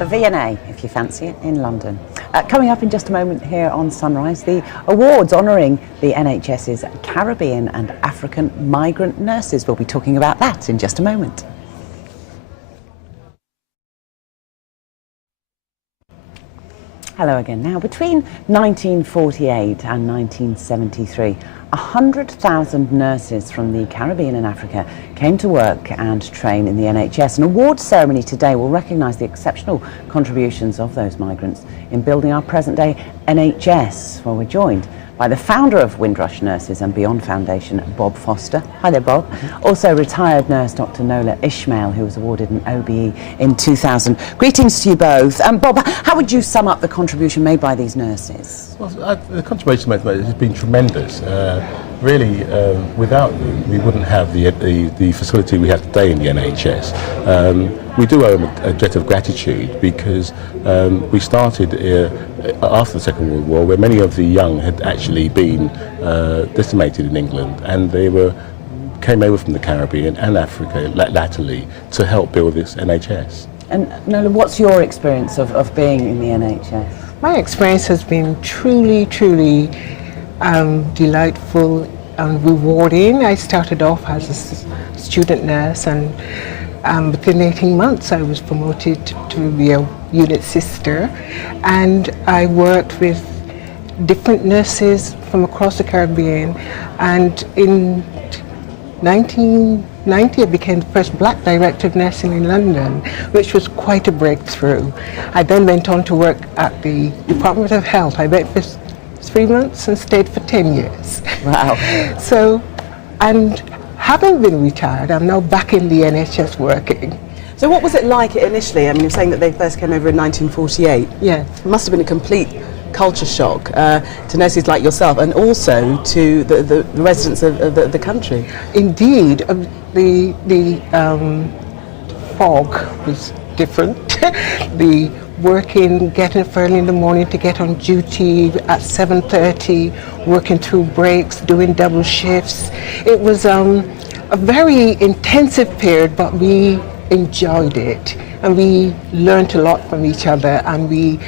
the V&A, if you fancy it, in London. Coming up in just a moment here on Sunrise, the awards honouring the NHS's Caribbean and African migrant nurses. We'll be talking about that in just a moment. Hello again. Now, between 1948 and 1973, 100,000 nurses from the Caribbean and Africa came to work and train in the NHS. An awards ceremony today will recognise the exceptional contributions of those migrants in building our present-day NHS. Well, we're joined by the founder of Windrush Nurses and Beyond Foundation, Bob Foster. Hi there, Bob. Also retired nurse Dr. Nola Ishmael, who was awarded an OBE in 2000. Greetings to you both. Bob, how would you sum up the contribution made by these nurses? Well, the contribution made has been tremendous. Really, without them, we wouldn't have the facility we have today in the NHS. We do owe them a debt of gratitude because we started after the Second World War, where many of the young had actually been decimated in England, and they came over from the Caribbean and Africa latterly to help build this NHS. And Nola, what's your experience of being in the NHS? My experience has been truly delightful and rewarding. I started off as a student nurse, and within 18 months I was promoted to be a unit sister, and I worked with different nurses from across the Caribbean, and in 1990 I became the first black director of nursing in London, which was quite a breakthrough. I then went on to work at the Department of Health. I went for 3 months and stayed for 10 years. Wow. So, and having been retired, I'm now back in the NHS working. So what was it like initially? I mean, you're saying that they first came over in 1948. Yes. It must have been a complete culture shock to nurses like yourself, and also to the residents of the country. Indeed, the fog was different. The working, getting up early in the morning to get on duty at 7:30, working through breaks, doing double shifts. It was a very intensive period, but we enjoyed it, and we learned a lot from each other, and we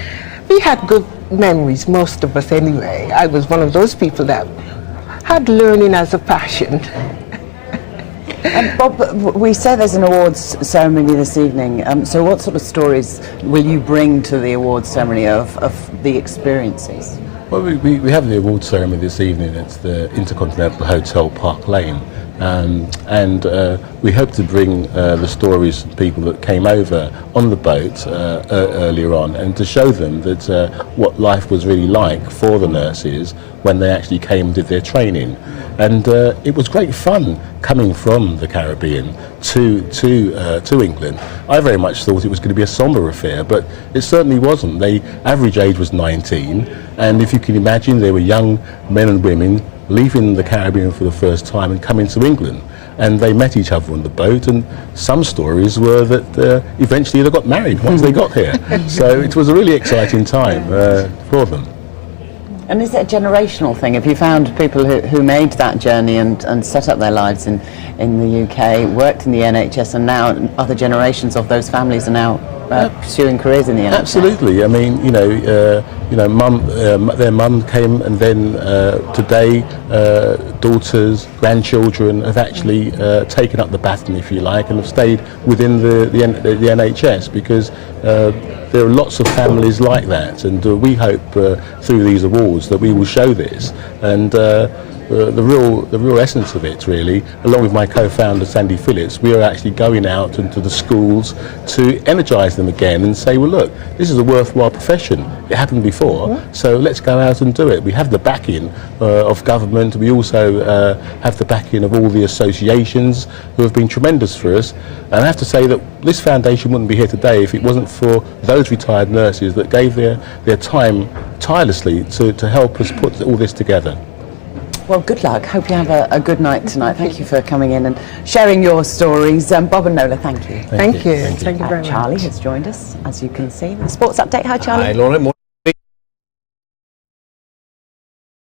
had good memories, most of us anyway. I was one of those people that had learning as a passion. And Bob, we say there's an awards ceremony this evening, so what sort of stories will you bring to the awards ceremony of the experiences? Well, we have the awards ceremony this evening at the Intercontinental Hotel Park Lane, and we hope to bring the stories of people that came over on the boat earlier on, and to show them that what life was really like for the nurses when they actually came and did their training. And it was great fun coming from the Caribbean to England. I very much thought it was going to be a sombre affair, but it certainly wasn't. The average age was 19, and if you can imagine, they were young men and women leaving the Caribbean for the first time and coming to England. And they met each other on the boat, and some stories were that eventually they got married once they got here. So it was a really exciting time for them. And is it a generational thing? Have you found people who made that journey and set up their lives in the UK, worked in the NHS, and now other generations of those families are now pursuing careers in the NHS? Absolutely. I mean, their mum came, and then today, daughters, grandchildren have actually taken up the baton, if you like, and have stayed within the NHS, because there are lots of families like that, and we hope through these awards that we will show this. And the real essence of it, really, along with my co-founder Sandy Phillips, we are actually going out into the schools to energise them again and say, well, look, this is a worthwhile profession. It happened before, so let's go out and do it. We have the backing of government. We also have the backing of all the associations who have been tremendous for us. And I have to say that this foundation wouldn't be here today if it wasn't for those retired nurses that gave their time tirelessly to help us put all this together. Well, good luck. Hope you have a good night tonight. Thank you for coming in and sharing your stories. Bob and Nola, thank you. Thank you very much. Charlie has joined us, as you can see, with the sports update. Hi, Charlie. Hi, Laura. Morning.